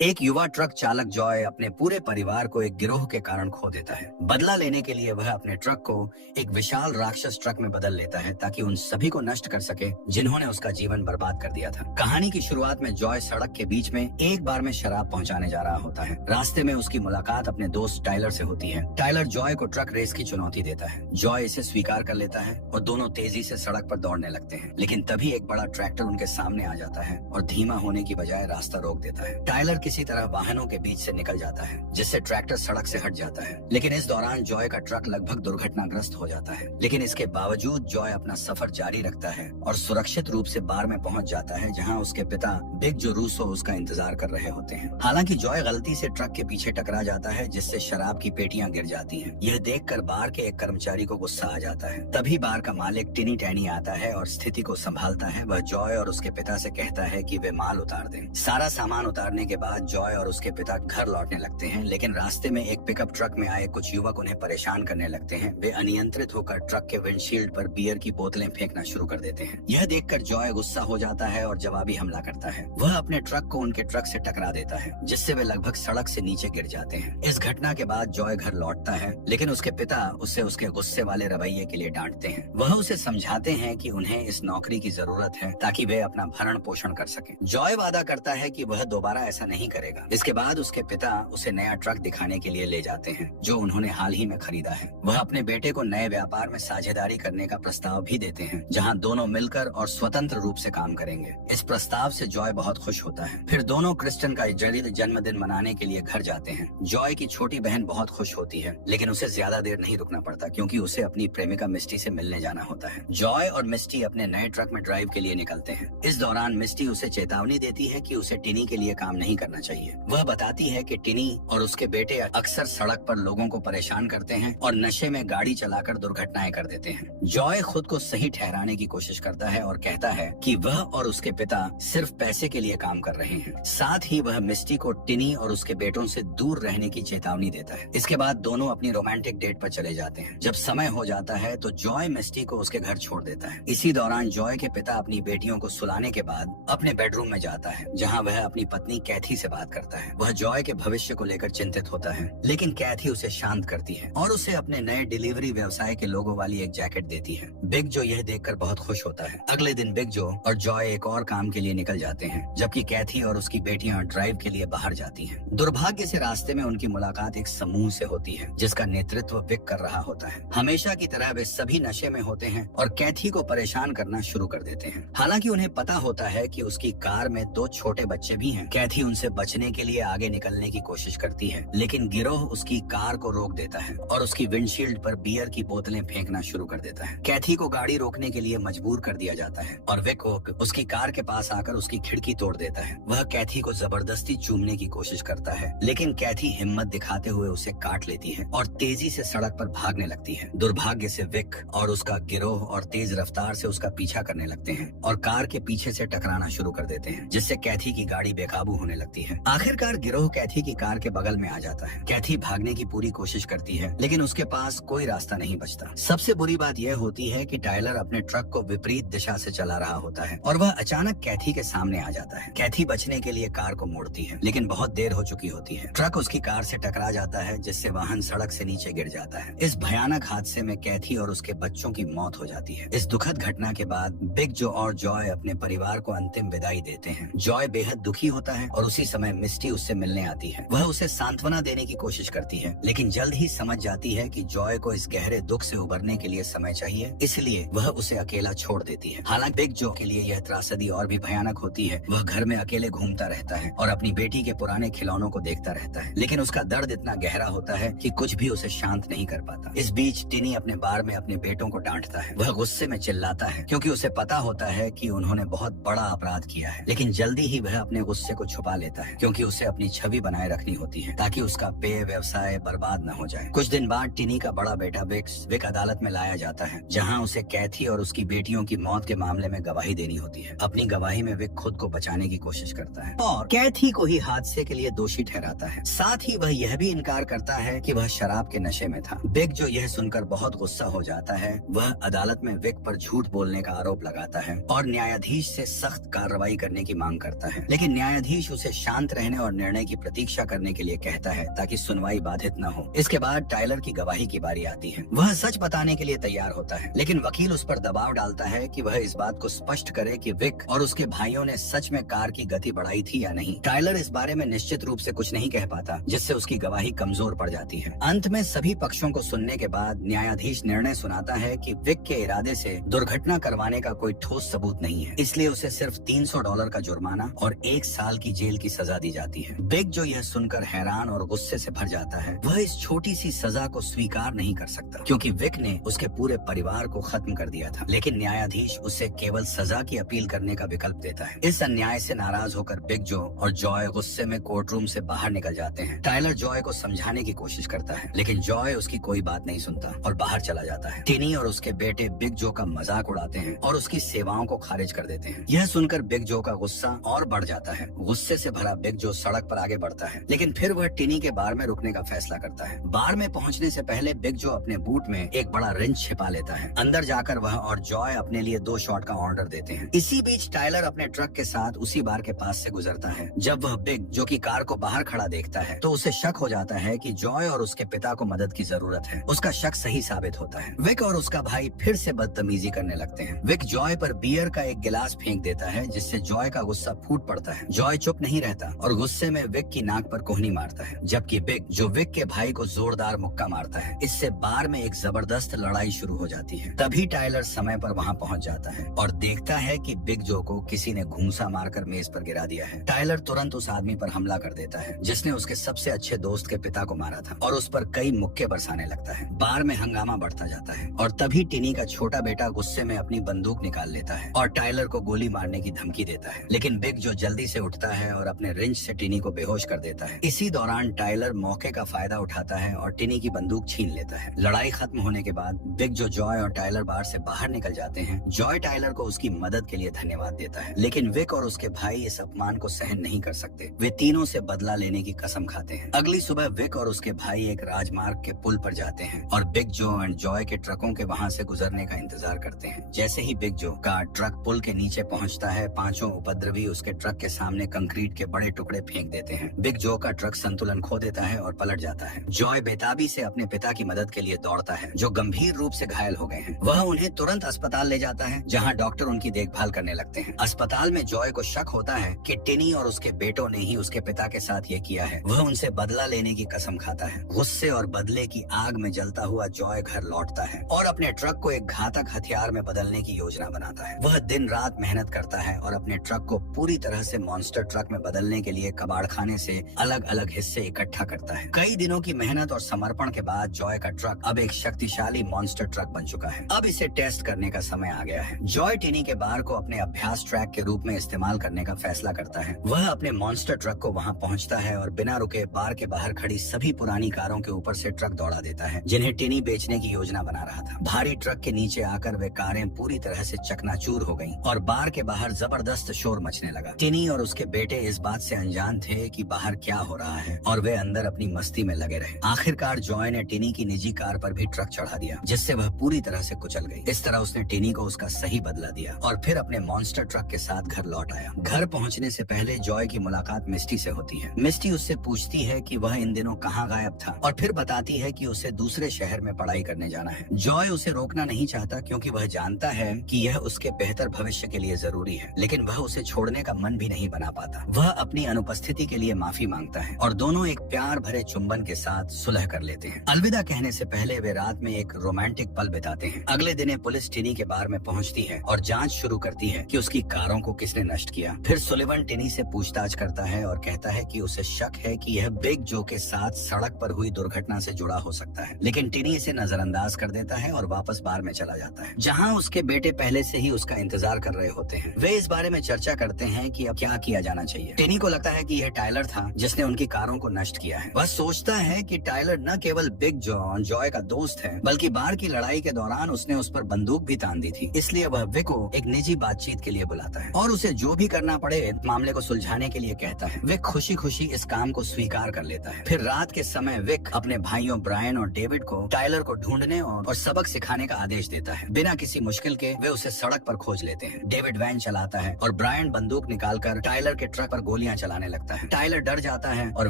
एक युवा ट्रक चालक जॉय अपने पूरे परिवार को एक गिरोह के कारण खो देता है। बदला लेने के लिए वह अपने ट्रक को एक विशाल राक्षस ट्रक में बदल लेता है ताकि उन सभी को नष्ट कर सके जिन्होंने उसका जीवन बर्बाद कर दिया था। कहानी की शुरुआत में जॉय सड़क के बीच में एक बार में शराब पहुंचाने जा रहा होता है। रास्ते में उसकी मुलाकात अपने दोस्त टाइलर से होती है। टाइलर जॉय को ट्रक रेस की चुनौती देता है। जॉय इसे स्वीकार कर लेता है और दोनों तेजी से सड़क पर दौड़ने लगते हैं। लेकिन तभी एक बड़ा ट्रैक्टर उनके सामने आ जाता है और धीमा होने की बजाय रास्ता रोक देता है। टाइलर किसी तरह वाहनों के बीच से निकल जाता है जिससे ट्रैक्टर सड़क से हट जाता है। लेकिन इस दौरान जॉय का ट्रक लगभग दुर्घटनाग्रस्त हो जाता है। लेकिन इसके बावजूद जॉय अपना सफर जारी रखता है और सुरक्षित रूप से बार में पहुंच जाता है जहां उसके पिता बिग जो रूसो उसका इंतजार कर रहे होते हैं। हालांकि जॉय गलती से ट्रक के पीछे टकरा जाता है जिससे शराब की पेटियां गिर जाती हैं। यह देखकर बार के एक कर्मचारी को गुस्सा आ जाता है। तभी बार का मालिक टिनी टैनी आता है और स्थिति को संभालता है। वह जॉय और उसके पिता से कहता है कि वे माल उतार दें। सारा सामान उतारने के बाद जॉय और उसके पिता घर लौटने लगते हैं। लेकिन रास्ते में एक पिकअप ट्रक में आए कुछ युवक उन्हें परेशान करने लगते हैं। वे अनियंत्रित होकर ट्रक के विंडशील्ड पर बियर की बोतलें फेंकना शुरू कर देते हैं। यह देखकर जॉय गुस्सा हो जाता है और जवाबी हमला करता है। वह अपने ट्रक को उनके ट्रक से टकरा देता है जिससे वे लगभग सड़क से नीचे गिर जाते हैं। इस घटना के बाद जॉय घर लौटता है लेकिन उसके पिता उसे उसके गुस्से वाले रवैये के लिए डांटते हैं। वह उसे समझाते हैं कि उन्हें इस नौकरी की जरूरत है ताकि वे अपना भरण पोषण कर सकें। जॉय वादा करता है कि वह दोबारा ऐसा नहीं करेगा। इसके बाद उसके पिता उसे नया ट्रक दिखाने के लिए ले जाते हैं जो उन्होंने हाल ही में खरीदा है। वह अपने बेटे को नए व्यापार में साझेदारी करने का प्रस्ताव भी देते हैं जहां दोनों मिलकर और स्वतंत्र रूप से काम करेंगे। इस प्रस्ताव से जॉय बहुत खुश होता है। फिर दोनों क्रिस्टन का जन्मदिन मनाने के लिए घर जाते हैं। जॉय की छोटी बहन बहुत खुश होती है लेकिन उसे ज्यादा देर नहीं रुकना पड़ता क्योंकि उसे अपनी प्रेमिका मिस्टी से मिलने जाना होता है। जॉय और मिस्टी अपने नए ट्रक में ड्राइव के लिए निकलते हैं। इस दौरान मिस्टी उसे चेतावनी देती है कि उसे टिनी के लिए काम नहीं करना चाहिए। वह बताती है कि टिनी और उसके बेटे अक्सर सड़क पर लोगों को परेशान करते हैं और नशे में गाड़ी चलाकर दुर्घटनाएं कर देते हैं। जॉय खुद को सही ठहराने की कोशिश करता है और कहता है कि वह और उसके पिता सिर्फ पैसे के लिए काम कर रहे हैं। साथ ही वह मिस्टी को टिनी और उसके बेटों से दूर रहने की चेतावनी देता है। इसके बाद दोनों अपनी रोमांटिक डेट पर चले जाते हैं। जब समय हो जाता है तो जॉय मिस्टी को उसके घर छोड़ देता है। इसी दौरान जॉय के पिता अपनी बेटियों को सुलाने के बाद अपने बेडरूम में जाता है जहाँ वह अपनी पत्नी कैथी से बात करता है। वह जॉय के भविष्य को लेकर चिंतित होता है लेकिन कैथी उसे शांत करती है और उसे अपने नए डिलीवरी व्यवसाय के लोगो वाली एक जैकेट देती है। बिग जो यह देखकर बहुत खुश होता है। अगले दिन बिग जो और जॉय एक और काम के लिए निकल जाते हैं जबकि कैथी और उसकी बेटियां ड्राइव के लिए बाहर जाती हैं। दुर्भाग्य से रास्ते में उनकी मुलाकात एक समूह से होती है जिसका नेतृत्व बिग कर रहा होता है। हमेशा की तरह वे सभी नशे में होते हैं और कैथी को परेशान करना शुरू कर देते हैं। हालांकि उन्हें पता होता है कि उसकी कार में दो छोटे बच्चे भी हैं। कैथी उनसे बचने के लिए आगे निकलने की कोशिश करती है लेकिन गिरोह उसकी कार को रोक देता है और उसकी विंडशील्ड पर बियर की बोतलें फेंकना शुरू कर देता है। कैथी को गाड़ी रोकने के लिए मजबूर कर दिया जाता है और विक उसकी कार के पास आकर उसकी खिड़की तोड़ देता है। वह कैथी को जबरदस्ती चूमने की कोशिश करता है लेकिन कैथी हिम्मत दिखाते हुए उसे काट लेती है और तेजी से सड़क पर भागने लगती है। दुर्भाग्य से विक और उसका गिरोह और तेज रफ्तार से उसका पीछा करने लगते हैं और कार के पीछे से टकराना शुरू कर देते हैं जिससे कैथी की गाड़ी बेकाबू होने लगती है। आखिरकार गिरोह कैथी की कार के बगल में आ जाता है। कैथी भागने की पूरी कोशिश करती है लेकिन उसके पास कोई रास्ता नहीं बचता। सबसे बुरी बात यह होती है कि टाइलर अपने ट्रक को विपरीत दिशा से चला रहा होता है और वह अचानक कैथी के सामने आ जाता है। कैथी बचने के लिए कार को मोड़ती है लेकिन बहुत देर हो चुकी होती है। ट्रक उसकी कार से टकरा जाता है जिससे वाहन सड़क से नीचे गिर जाता है। इस भयानक हादसे में कैथी और उसके बच्चों की मौत हो जाती है। इस दुखद घटना के बाद बिग जो और जॉय अपने परिवार को अंतिम विदाई देते हैं। जॉय बेहद दुखी होता है और उसी समय मिस्टी उससे मिलने आती है। वह उसे सांत्वना देने की कोशिश करती है लेकिन जल्द ही समझ जाती है कि जॉय को इस गहरे दुख से उबरने के लिए समय चाहिए, इसलिए वह उसे अकेला छोड़ देती है। हालांकि बिग जो के लिए यह त्रासदी और भी भयानक होती है। वह घर में अकेले घूमता रहता है और अपनी बेटी के पुराने खिलौनों को देखता रहता है लेकिन उसका दर्द इतना गहरा होता है कि कुछ भी उसे शांत नहीं कर पाता। इस बीच टिनी अपने बार में अपने बेटों को डांटता है। वह गुस्से में चिल्लाता है क्योंकि उसे पता होता है कि उन्होंने बहुत बड़ा अपराध किया है लेकिन जल्दी ही वह अपने गुस्से को छुपा लेता है क्योंकि उसे अपनी छवि बनाए रखनी होती है ताकि उसका पेय व्यवसाय बर्बाद न हो जाए। कुछ दिन बाद टिनी का बड़ा बेटा विक अदालत में लाया जाता है जहाँ उसे कैथी और उसकी बेटियों की मौत के मामले में गवाही देनी होती है। अपनी गवाही में विक खुद को बचाने की कोशिश करता है और कैथी को ही हादसे के लिए दोषी ठहराता है। साथ ही वह यह भी इनकार करता है कि वह शराब के नशे में था। बिग जो यह सुनकर बहुत गुस्सा हो जाता है। वह अदालत में विक पर झूठ बोलने का आरोप लगाता है और न्यायाधीश से सख्त कार्रवाई करने की मांग करता है लेकिन न्यायाधीश उसे शांत रहने और निर्णय की प्रतीक्षा करने के लिए कहता है ताकि सुनवाई बाधित न हो। इसके बाद टाइलर की गवाही की बारी आती है। वह सच बताने के लिए तैयार होता है, लेकिन वकील उस पर दबाव डालता है कि वह इस बात को स्पष्ट करे कि विक और उसके भाइयों ने सच में कार की गति बढ़ाई थी या नहीं। टाइलर इस बारे में निश्चित रूप से कुछ नहीं कह पाता, जिससे उसकी गवाही कमजोर पड़ जाती है। अंत में सभी पक्षों को सुनने के बाद न्यायाधीश निर्णय सुनाता है कि विक के इरादे से दुर्घटना करवाने का कोई ठोस सबूत नहीं है, इसलिए उसे सिर्फ $300 का जुर्माना और 1 साल की जेल की सजा दी जाती है। विक जो यह सुनकर हैरान और गुस्से से भर जाता है, वह इस छोटी सी सजा को स्वीकार नहीं कर सकता, क्योंकि विक ने उसके पूरे परिवार को खत्म कर दिया था। लेकिन न्यायाधीश उसे केवल सजा की अपील करने का विकल्प देता है। इस अन्याय से नाराज होकर बिग जो और जॉय गुस्से में कोर्ट रूम से बाहर निकल जाते हैं। टाइलर जॉय को समझाने की कोशिश करता है, लेकिन जॉय उसकी कोई बात नहीं सुनता और बाहर चला जाता है। टिनी और उसके बेटे बिग जो का मजाक उड़ाते हैं और उसकी सेवाओं को खारिज कर देते हैं। यह सुनकर बिग जो का गुस्सा और बढ़ जाता है। गुस्से से भरा बिग जो सड़क पर आगे बढ़ता है, लेकिन फिर वह टिनी के बार में रुकने का फैसला करता है। बार में पहुंचने से पहले बिग जो अपने बूट में एक बड़ा रिंच छिपा लेता है। अंदर जाकर वह और जॉय अपने लिए 2 शॉट का ऑर्डर देते हैं। इसी बीच टाइलर अपने ट्रक के साथ उसी बार के पास से गुजरता है। जब वह बिग जो की कार को बाहर खड़ा देखता है, तो उसे शक हो जाता है कि जॉय और उसके पिता को मदद की जरूरत है। उसका शक सही साबित होता है। विक और उसका भाई फिर से बदतमीजी करने लगते हैं। विक जॉय पर बियर का एक गिलास फेंक देता है, जिससे जॉय का गुस्सा फूट पड़ता है। जॉय चुप नहीं रहता और गुस्से में विक की नाक पर कोहनी मारता है, जबकि बिग जो विक के भाई को जोरदार मुक्का मारता है। इससे बार में एक जबरदस्त लड़ाई शुरू हो जाती है। तभी टाइलर समय पर वहाँ पहुँच जाता है और देखता है कि बिग जो को किसी ने घूंसा मारकर मेज पर गिरा दिया है। टाइलर तुरंत उस आदमी पर हमला कर देता है जिसने उसके सबसे अच्छे दोस्त के पिता को मारा था, और उस पर कई मुक्के बरसाने लगता है। बार में हंगामा बढ़ता जाता है और तभी टिनी का छोटा बेटा गुस्से में अपनी बंदूक निकाल लेता है और टाइलर को गोली मारने की धमकी देता है। लेकिन बिग जो जल्दी से उठता है और अपने रिंच से टिनी को बेहोश कर देता है। इसी दौरान टाइलर मौके का फायदा उठाता है और टिनी की बंदूक छीन लेता है। लड़ाई खत्म होने के बाद बिग जो जॉय और टाइलर बार से बाहर निकल जाते हैं। जॉय टाइलर को उसकी मदद के लिए धन्यवाद देता है, लेकिन विक और उसके भाई इस अपमान को सहन नहीं कर सकते। वे तीनों से बदला लेने की कसम खाते हैं। अगली सुबह विक और उसके भाई एक राजमार्ग के पुल पर जाते हैं और बिग जो एंड जॉय के ट्रकों के वहां से गुजरने का इंतजार करते हैं। जैसे ही बिग जो का ट्रक पुल के नीचे पहुंचता है, 5 उपद्रवी उसके ट्रक के सामने कंक्रीट के बड़े टुकड़े फेंक देते हैं। बिग जो का ट्रक संतुलन खो देता है और पलट जाता है। जॉय बेताबी से अपने पिता की मदद के लिए दौड़ता है, जो गंभीर रूप से घायल हो गए हैं। वह उन्हें तुरंत अस्पताल ले जाता है, जहाँ डॉक्टर उनकी देखभाल करने लगते हैं। अस्पताल में जॉय को शक होता है कि टिनी और उसके बेटों ने ही उसके पिता के साथ ये किया है। वह उनसे बदला लेने की कसम खाता है। गुस्से और बदले की आग में जलता हुआ जॉय घर लौटता है और अपने ट्रक को एक घातक हथियार में बदलने की योजना बनाता है। वह दिन रात मेहनत करता है और अपने ट्रक को पूरी तरह से मॉन्स्टर ट्रक में बदलने के लिए कबाड़खाने से अलग अलग हिस्से इकट्ठा करता है। कई दिनों की मेहनत और समर्पण के बाद जॉय का ट्रक अब एक शक्तिशाली मॉन्स्टर ट्रक बन चुका है। अब इसे टेस्ट करने का समय आ गया है। जॉय टिनी के बार को अपने अभ्यास ट्रैक के रूप में इस्तेमाल करने का फैसला करता है। वह अपने मॉन्स्टर ट्रक को वहां पहुंचता है और बिना रुके बार के बाहर खड़ी सभी पुरानी कारों के ऊपर से ट्रक दौड़ा देता है, जिन्हें टिनी बेचने की योजना बना रहा था। भारी ट्रक के नीचे आकर वे कारें पूरी तरह से चकनाचूर हो गईं और बार के बाहर जबरदस्त शोर मचने लगा। टिनी और उसके बेटे इस बात से अनजान थे कि बाहर क्या हो रहा है और वे अंदर अपनी मस्ती में लगे रहे। आखिरकार जॉय ने टिनी की निजी कार पर भी ट्रक चढ़ा दिया, जिससे वह पूरी तरह से कुचल गई। इस तरह उसने टिनी को उसका सही बदला दिया और फिर अपने मॉन्स्टर ट्रक के साथ घर लौट आया। घर पहुंचने से पहले जॉय की मुलाकात मिस्टी से होती है। मिस्टी उससे पूछती है कि वह इन दिनों कहाँ गायब था और फिर बताती है कि उसे दूसरे शहर में पढ़ाई करने जाना है। जॉय उसे रोकना नहीं चाहता, क्योंकि वह जानता है कि यह उसके बेहतर भविष्य के लिए जरूरी है, लेकिन वह उसे छोड़ने का मन भी नहीं बना पाता। वह अपनी अनुपस्थिति के लिए माफी मांगता है और दोनों एक प्यार भरे चुंबन के साथ सुलह कर लेते हैं। अलविदा कहने से पहले वे रात में एक रोमांटिक पल बिताते हैं। अगले दिन पुलिस टिनी के बार में पहुंचती है और जांच शुरू करती है कि उसकी कारों को किसने नष्ट किया। फिर सुलिवन टिनी से पूछताछ करता है और कहता है कि उसे शक है कि यह बिग जो के साथ सड़क पर हुई दुर्घटना से जुड़ा हो सकता है, लेकिन टिनी इसे नजरअंदाज कर देता है और वापस बार में चला जाता है, जहां उसके बेटे पहले से ही उसका इंतजार कर रहे होते हैं। वे इस बारे में चर्चा करते हैं कि अब क्या किया जाना चाहिए। टिनी को लगता है कि यह टाइलर था जिसने उनकी कारों को नष्ट किया है। वह सोचता है कि टाइलर न केवल बिग जॉय का दोस्त है, बल्कि बार की लड़ाई के दौरान उसने उस पर बंदूक भी तान दी थी। इसलिए वह विक को एक निजी बातचीत के लिए बुलाता है और उसे जो भी करना पड़े मामले को सुलझाने के लिए कहता है। विक खुशी खुशी इस काम को स्वीकार कर लेता है। फिर रात के समय विक अपने भाइयों ब्रायन और डेविड को टाइलर को ढूंढने और सबक सिखाने का आदेश देता है। बिना किसी मुश्किल के वे उसे सड़क पर खोज लेते हैं। डेविड वैन चलाता है और ब्रायन बंदूक निकालकर टाइलर के ट्रक पर गोलियां चलाने लगता है। टाइलर डर जाता है और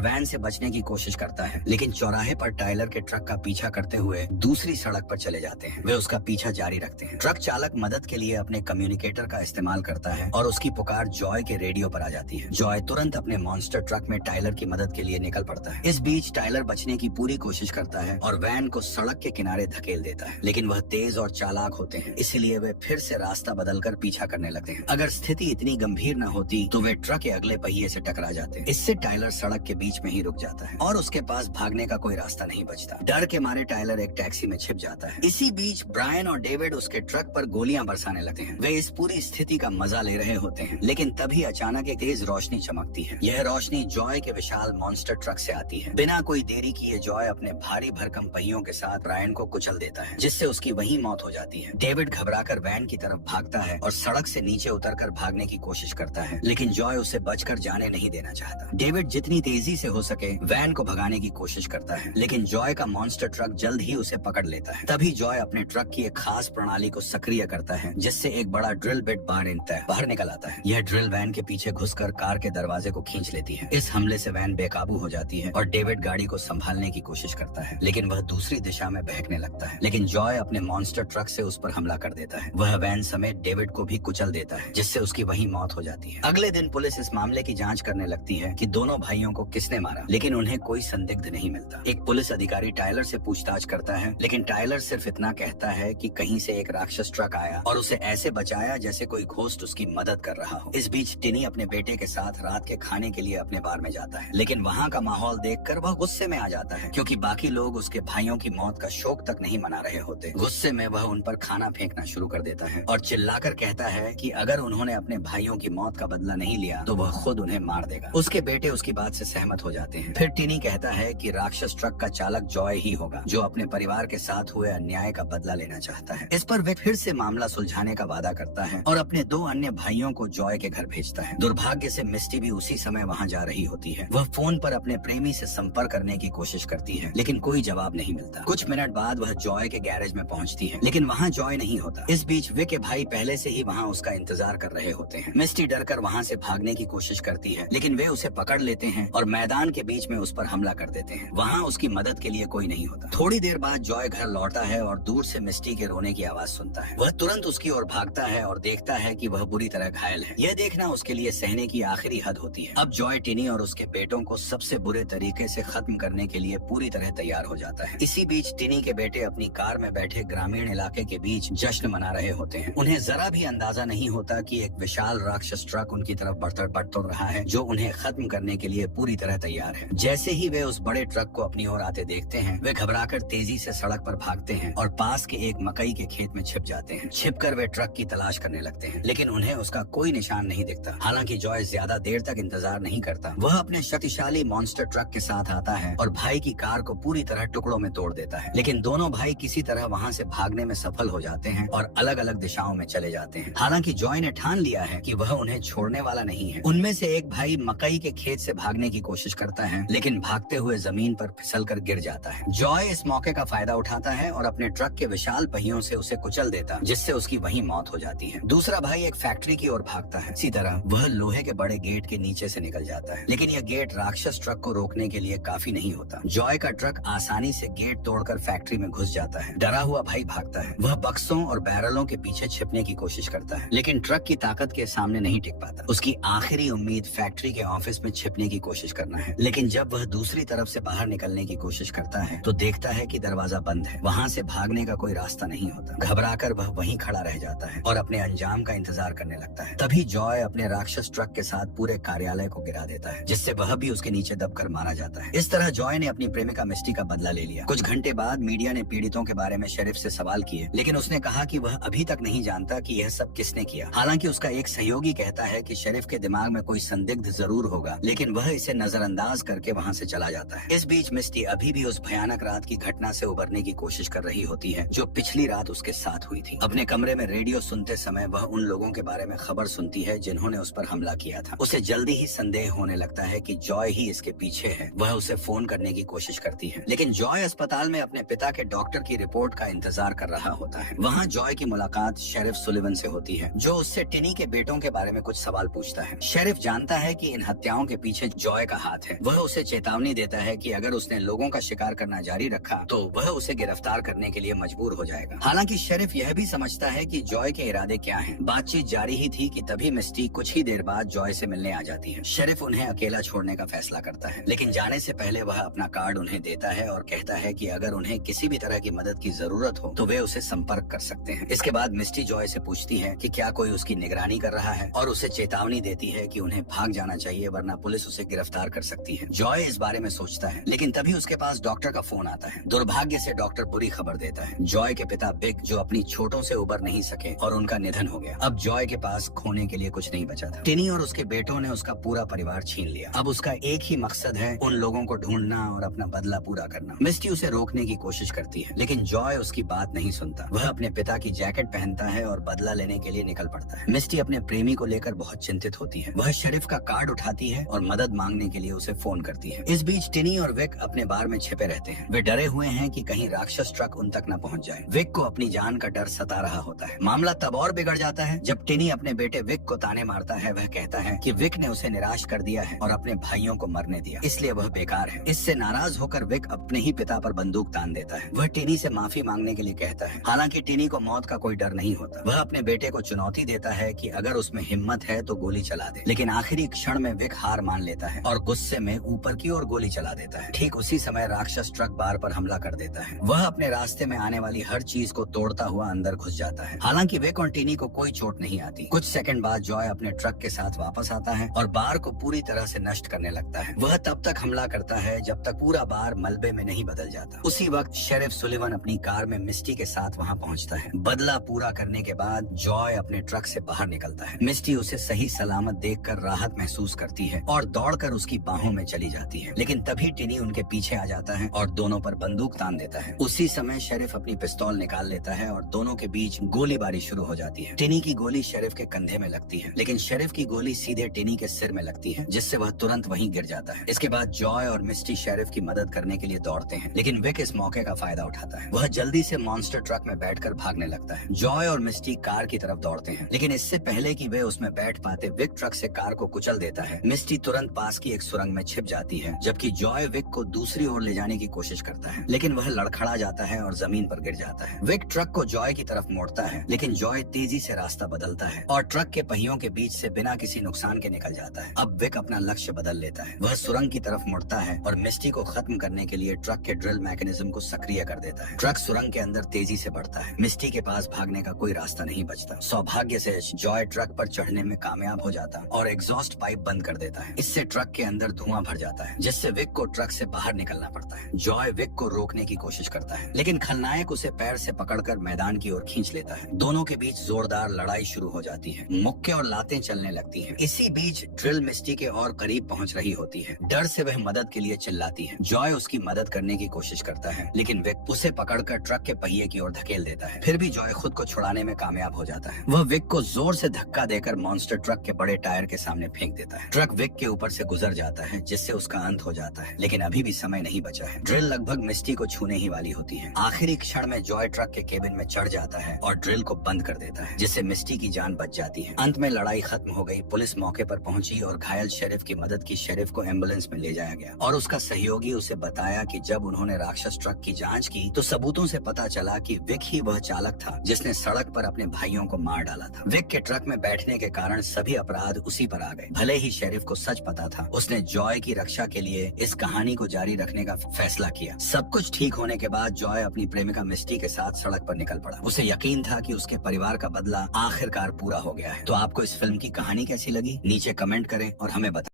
वैन से बचने की कोशिश करता है, लेकिन चौराहे पर टाइलर के ट्रक का पीछा करते हुए दूसरी सड़क पर चले जाते हैं। वे उसका पीछा जारी रखते हैं। ट्रक चालक मदद के लिए अपने कम्युनिकेटर का इस्तेमाल करता है और उसकी पुकार जॉय के रेडियो पर आ जाती है। जॉय तुरंत अपने मॉन्स्टर ट्रक में टाइलर की मदद के लिए निकल पड़ता है। इस बीच टाइलर बचने की पूरी कोशिश करता है और वैन को सड़क के किनारे धकेल देता है, लेकिन वह तेज और चालाक होते हैं, इसलिए वे फिर से रास्ता बदलकर पीछा करने लगते हैं। अगर स्थिति इतनी गंभीर न होती तो वे ट्रक के अगले पहिए से टकरा जाते। इससे टाइलर सड़क के बीच में ही रुक जाता है और उसके पास भागने का कोई रास्ता नहीं बचता। डर के मारे टाइलर एक टैक्सी में छिप जाता है। इसी बीच ब्रायन और डेविड उसके ट्रक पर गोलियां बरसाने लगते हैं। वे इस पूरी स्थिति का मजा ले रहे होते हैं, लेकिन तभी अचानक एक तेज रोशनी चमकती है। यह रोशनी जॉय के विशाल मॉन्स्टर ट्रक से आती है। बिना कोई देरी किए जॉय अपने भारी भरकम पहियों के साथ ब्रायन को कुचल देता है, जिससे उसकी वहीं मौत हो जाती है। डेविड घबराकर वैन की तरफ भागता है और सड़क से नीचे उतरकर भागने की कोशिश करता है, लेकिन जॉय उसे बचकर जाने नहीं देना चाहता। डेविड जितनी तेजी से हो सके वैन को भगाने की कोशिश करता है, लेकिन जॉय का मॉन्स्टर ट्रक जल्द ही उसे पकड़ लेता है। तभी जॉय अपने ट्रक की एक खास प्रणाली को सक्रिय करता है, जिससे एक बड़ा ड्रिल बिट बाहर निकल आता है। यह ड्रिल वैन के पीछे घुसकर कार के दरवाजे को खींच लेती है। इस हमले से वैन बेकाबू हो जाती है और डेविड गाड़ी को संभालने की कोशिश करता है, लेकिन वह दूसरी दिशा में बहकने लगता है। लेकिन जॉय अपने मॉन्स्टर ट्रक से उस पर हमला कर देता है। वह वैन समेत डेविड को भी कुचल देता है, जिससे उसकी वहीं मौत हो जाती है। अगले दिन पुलिस इस मामले की जांच करने लगती है कि दोनों भाइयों को किसने मारा, लेकिन उन्हें कोई संदिग्ध नहीं मिलता। एक पुलिस अधिकारी टाइलर से पूछताछ करता है, लेकिन टाइलर सिर्फ इतना कहता है कि कहीं से एक राक्षस ट्रक आया और उसे ऐसे बचाया जैसे कोई घोस्ट उसकी मदद कर रहा हो। इस बीच टिनी अपने बेटे के साथ रात के खाने के लिए अपने बार में जाता है, लेकिन वहाँ का माहौल देखकर वह गुस्से में आ जाता है, क्योंकि बाकी लोग उसके भाइयों की मौत का शोक तक नहीं मना रहे होते। गुस्से में वह उन पर खाना फेंकना शुरू कर देता है और चिल्लाकर कहता है कि अगर उन्होंने अपने भाइयों की मौत का बदला नहीं लिया तो वह खुद उन्हें मार देगा। उसके बेटे उसकी बात से सहमत हो जाते हैं। फिर टिनी कहता है कि राक्षस ट्रक का चालक जॉय ही होगा, जो अपने परिवार के साथ हुए अन्याय का बदला लेना चाहता है। इस पर वे फिर से मामला सुलझाने का वादा करता है और अपने 2 अन्य भाइयों को जॉय के घर भेजता है। दुर्भाग्य से मिस्टी भी उसी समय वहाँ जा रही होती है। वह फोन पर अपने प्रेमी से संपर्क करने की कोशिश करती है, लेकिन कोई जवाब नहीं मिलता। कुछ मिनट बाद वह जॉय के गैरेज में पहुँचती है, लेकिन वहाँ जॉय नहीं होता। इस बीच विक के भाई पहले से ही वहाँ उसका इंतजार कर रहे होते हैं। मिस्टी डरकर वहाँ से भागने की कोशिश करती है, लेकिन वे उसे पकड़ लेते हैं और मैदान के बीच में उस पर हमला कर देते हैं। वहाँ उसकी मदद के लिए कोई नहीं होता। थोड़ी देर बाद जॉय घर लौटता है और दूर से मिस्टी के रोने की आवाज सुनता है। वह तुरंत उसकी ओर भागता है और देखता है कि वह बुरी तरह घायल है। यह देखना उसके लिए सहने की आखिरी हद होती है। अब जॉय टिनी और उसके बेटों को सबसे बुरे तरीके से खत्म करने के लिए पूरी तरह तैयार हो जाता है। इसी बीच टिनी के बेटे अपनी कार में बैठे ग्रामीण इलाके के बीच जश्न मना रहे होते हैं। उन्हें जरा भी अंदाजा नहीं होता कि एक विशाल राक्षस ट्रक उनकी तरफ बढ़ तो रहा है, जो उन्हें खत्म करने के लिए पूरी तरह तैयार है। जैसे ही वे उस बड़े ट्रक को अपनी ओर आते देखते हैं, वे घबराकर तेजी से सड़क पर भागते हैं और पास के एक मकई के खेत में छिप जाते हैं। छिपकर वे ट्रक की तलाश करने लगते हैं, लेकिन उन्हें उसका कोई निशान नहीं दिखता। हालांकि जॉय ज्यादा देर तक इंतजार नहीं करता। वह अपने शक्तिशाली मॉन्स्टर ट्रक के साथ आता है और भाई की कार को पूरी तरह टुकड़ों में तोड़ देता है। लेकिन दोनों भाई किसी तरह वहाँ से भागने में सफल हो जाते हैं और अलग अलग दिशाओं में चले जाते हैं। हालांकि जॉय ने ठान लिया है कि वह उन्हें छोड़ने वाला नहीं है। उनमें से एक भाई मकई के खेत से भागने की कोशिश करता है, लेकिन भागते हुए जमीन पर फिसलकर गिर जाता है। जॉय इस मौके का फायदा उठाता है और अपने ट्रक के विशाल पहियों से उसे कुचल देता, जिससे उसकी वहीं मौत हो जाती है। दूसरा भाई एक फैक्ट्री की ओर भागता है। इसी तरह वह लोहे के बड़े गेट के नीचे से निकल जाता है, लेकिन यह गेट राक्षस ट्रक को रोकने के लिए काफी नहीं होता। जॉय का ट्रक आसानी से गेट तोड़कर फैक्ट्री में घुस जाता है। डरा हुआ भाई भागता है। वह बक्सों और बैरलों के पीछे छिपने की कोशिश करता है, लेकिन ट्रक की ताकत के सामने नहीं टिक पाता। उसकी आखिरी उम्मीद फैक्ट्री के ऑफिस में छिपने की कोशिश करना है, लेकिन जब वह दूसरी तरफ से बाहर निकलने की कोशिश करता है तो देखता है कि दरवाजा बंद है। वहाँ से भागने का कोई रास्ता नहीं होता। घबराकर वह वहीं खड़ा रह जाता है और अपने अंजाम का इंतजार करने लगता है। तभी जॉय अपने राक्षस ट्रक के साथ पूरे कार्यालय को गिरा देता है, जिससे वह भी उसके नीचे दबकर मारा जाता है। इस तरह जॉय ने अपनी प्रेमिका मिस्टी का बदला ले लिया। कुछ घंटे बाद मीडिया ने पीड़ितों के बारे में शेरिफ से सवाल किए, लेकिन उसने कहा कि वह अभी तक नहीं जानता कि यह सब किसने किया। हालांकि उसका एक सहयोगी कहता है कि शेरिफ के दिमाग में कोई संदिग्ध जरूर होगा, लेकिन वह इसे नजरअंदाज करके वहाँ से चला जाता है। इस बीच मिस्टी अभी भी उस भयानक रात की घटना से उबरने की कोशिश कर रही होती है, जो पिछली रात उसके साथ हुई थी। अपने कमरे में रेडियो सुनते समय वह उन लोगों के बारे में खबर सुनती है जिन्होंने उस पर हमला किया था। उसे जल्दी ही संदेह होने लगता है कि जॉय ही इसके पीछे है। वह उसे फोन करने की कोशिश करती है, लेकिन जॉय अस्पताल में अपने पिता के डॉक्टर की रिपोर्ट का इंतजार कर रहा होता है। वहाँ जॉय की मुलाकात शेरिफ सुलिवन से होती है, जो उससे टिनी के बेटों के बारे में कुछ सवाल पूछता है। शेरिफ जानता है कि इन हत्याओं के पीछे जॉय का हाथ है। वह उसे चेतावनी देता है कि अगर उसने लोगों का शिकार करना जारी रखा तो वह उसे गिरफ्तार करने के लिए मजबूर हो जाएगा। हालांकि शेरिफ यह भी समझता है कि जॉय के इरादे क्या हैं। बातचीत जारी ही थी कि तभी मिस्टी कुछ ही देर बाद जॉय से मिलने आ जाती है। शेरिफ उन्हें अकेला छोड़ने का फैसला करता है, लेकिन जाने से पहले वह अपना कार्ड उन्हें देता है और कहता है कि अगर उन्हें किसी भी तरह की मदद की जरूरत हो तो वे उसे संपर्क कर सकते हैं। इसके बाद मिस्टी जॉय से पूछती है कि क्या कोई उसकी निगरानी कर रहा है और उसे चेतावनी देती है कि उन्हें भाग जाना चाहिए वरना पुलिस उसे गिरफ्तार कर सकती है। जॉय इस बारे में सोचता है, लेकिन तभी उसके पास डॉक्टर का फोन आता है। दुर्भाग्य से डॉक्टर बुरी खबर देता है। जॉय के पिता बिग जो अपनी चोटों से उबर नहीं सके और उनका निधन हो गया। अब जॉय के पास खोने के लिए कुछ नहीं बचा था। टिनी और उसके बेटों ने उसका पूरा परिवार छीन लिया। अब उसका एक ही मकसद है उन लोगों को ढूंढना और अपना बदला पूरा करना। मिस्टी उसे रोकने की कोशिश करती है, लेकिन जॉय उसकी बात नहीं सुनता। वह अपने पिता की जैकेट पहनता है और बदला लेने के लिए निकल पड़ता है। मिस्टी अपने प्रेमी को लेकर बहुत चिंतित होती है। वह शेरिफ का कार्ड उठाती है और मदद मांगने के लिए उसे फोन करती है। इस बीच टिनी और विक अपने बार में छिपे रहते हैं। वे डरे हुए हैं कि कहीं राक्षस ट्रक उन तक न पहुंच जाए। विक को अपनी जान का डर सता रहा होता है। मामला तब और बिगड़ जाता है जब टिनी अपने बेटे विक को ताने मारता है। वह कहता है कि विक ने उसे निराश कर दिया है और अपने भाइयों को मरने दिया, इसलिए वह बेकार है। इससे नाराज होकर विक अपने ही पिता पर बंदूक तान देता है। वह टिनी से माफी मांगने के लिए कहता है। हालांकि टिनी को मौत का कोई डर नहीं होता। वह अपने बेटे को चुनौती देता है कि अगर उसमें हिम्मत है तो गोली चला दे, लेकिन आखिरी क्षण में विक हार मान लेता है और गुस्से में ऊपर की ओर गोली चला देता है। ठीक उसी समय राक्षस ट्रक बार पर हमला कर देता है। वह अपने रास्ते में आने वाली हर चीज को तोड़ता हुआ अंदर घुस जाता है। हालांकि विक और टिनी को कोई चोट नहीं आती। कुछ सेकंड बाद जॉय अपने ट्रक के साथ वापस आता है और बार को पूरी तरह से नष्ट करने लगता है। वह तब तक हमला करता है जब तक पूरा बार मलबे में नहीं बदल जाता। उसी वक्त शेरिफ सुलिवन अपनी कार में मिस्टी के साथ वहां पहुंचता है। बदला पूरा करने के बाद जॉय अपने ट्रक से बाहर निकलता है। मिस्टी उसे सही सलामत देखकर राहत महसूस करती है और दौड़कर उसकी बाहों में चली जाती है, लेकिन तभी टिनी उनके पीछे आ जाता है और दोनों पर बंदूक तान देता है। उसी समय शेरिफ अपनी पिस्तौल निकाल लेता है और दोनों के बीच गोलीबारी शुरू हो जाती है। टिनी की गोली शेरिफ के कंधे में लगती है, लेकिन शेरिफ की गोली सीधे टिनी के सिर में लगती है, जिससे वह तुरंत वहीं गिर जाता है। इसके बाद जॉय और मिस्टी शेरिफ की मदद करने के लिए दौड़ते हैं, लेकिन विक इस मौके का फायदा उठाता है। वह जल्दी से मॉन्स्टर ट्रक में बैठकर भागने लगता है। जॉय और मिस्टी कार की तरफ दौड़ते हैं, लेकिन इससे पहले कि वे उसमें बैठ पाते विक ट्रक से कार को कुचल देता है। मिस्टी तुरंत पास की एक सुरंग में छिप जाती है, जबकि जॉय विक को दूसरी ओर ले जाने की कोशिश करता है, लेकिन वह लड़खड़ा जाता है और जमीन पर गिर जाता है। विक ट्रक को जॉय की तरफ मोड़ता है, लेकिन जॉय तेजी से रास्ता बदलता है और ट्रक के पहियों के बीच से बिना किसी नुकसान के निकल जाता है। अब विक अपना लक्ष्य बदल लेता है। वह सुरंग की तरफ मुड़ता है और मिस्टी को खत्म करने के लिए ट्रक के ड्रिल मैकेनिज्म को सक्रिय कर देता है। ट्रक सुरंग के अंदर तेजी से बढ़ता है। मिस्टी के पास भागने का कोई रास्ता नहीं बचता। सौभाग्य से जॉय ट्रक पर चढ़ने में कामयाब हो जाता और एग्जॉस्ट पाइप बंद कर देता है। इससे ट्रक के अंदर धुआं भर जाता है, जिससे विक को ट्रक से बाहर निकलना पड़ता है। जॉय विक को रोकने की कोशिश करता है, लेकिन खलनायक उसे पैर से पकड़कर मैदान की ओर खींच लेता है। दोनों के बीच जोरदार लड़ाई शुरू हो जाती है। मुक्के और लातें चलने लगती हैं। इसी बीच ड्रिल मिस्टी के और करीब पहुंच रही होती है। डर से वह मदद के लिए चिल्लाती है। जॉय उसकी मदद करने की कोशिश करता है, लेकिन विक उसे पकड़कर ट्रक के पहिए की ओर धकेल देता है। फिर भी जॉय खुद को छुड़ाने में कामयाब हो जाता है। वह विक को जोर से धक्का देकर मॉन्स्टर ट्रक के बड़े टायर के सामने फेंक देता है। ट्रक विक के ऊपर से गुजर जाता है, जिससे उसका अंत हो जाता है, लेकिन अभी भी समय नहीं बचा है। ड्रिल लगभग मिस्टी को छूने ही वाली होती है। आखिरी क्षण में जॉय ट्रक के केबिन में चढ़ जाता है और ड्रिल को बंद कर देता है, जिससे मिस्टी की जान बच जाती है। अंत में लड़ाई खत्म हो गई। पुलिस मौके पर पहुंची और घायल शेरिफ की मदद की। शेरिफ को एम्बुलेंस में ले जाया गया और उसका सहयोगी उसे बताया कि जब उन्होंने राक्षस ट्रक की जांच की तो सबूतों से पता चला कि विक ही वह चालक था जिसने सड़क पर अपने भाइयों को मार डाला था। विक के ट्रक में बैठने के कारण सभी अपराध उसी पर आ गए। भले ही शेरिफ को सच पता था, उसने जॉय की रक्षा के लिए इस कहानी को जारी रखने का फैसला किया। सब कुछ ठीक होने के बाद जॉय अपनी प्रेमिका मिस्टी के साथ सड़क पर निकल पड़ा। उसे यकीन था कि उसके परिवार का बदला आखिरकार पूरा हो गया है। तो आपको इस फिल्म की कहानी कैसी लगी नीचे कमेंट करें और हमें बताएं।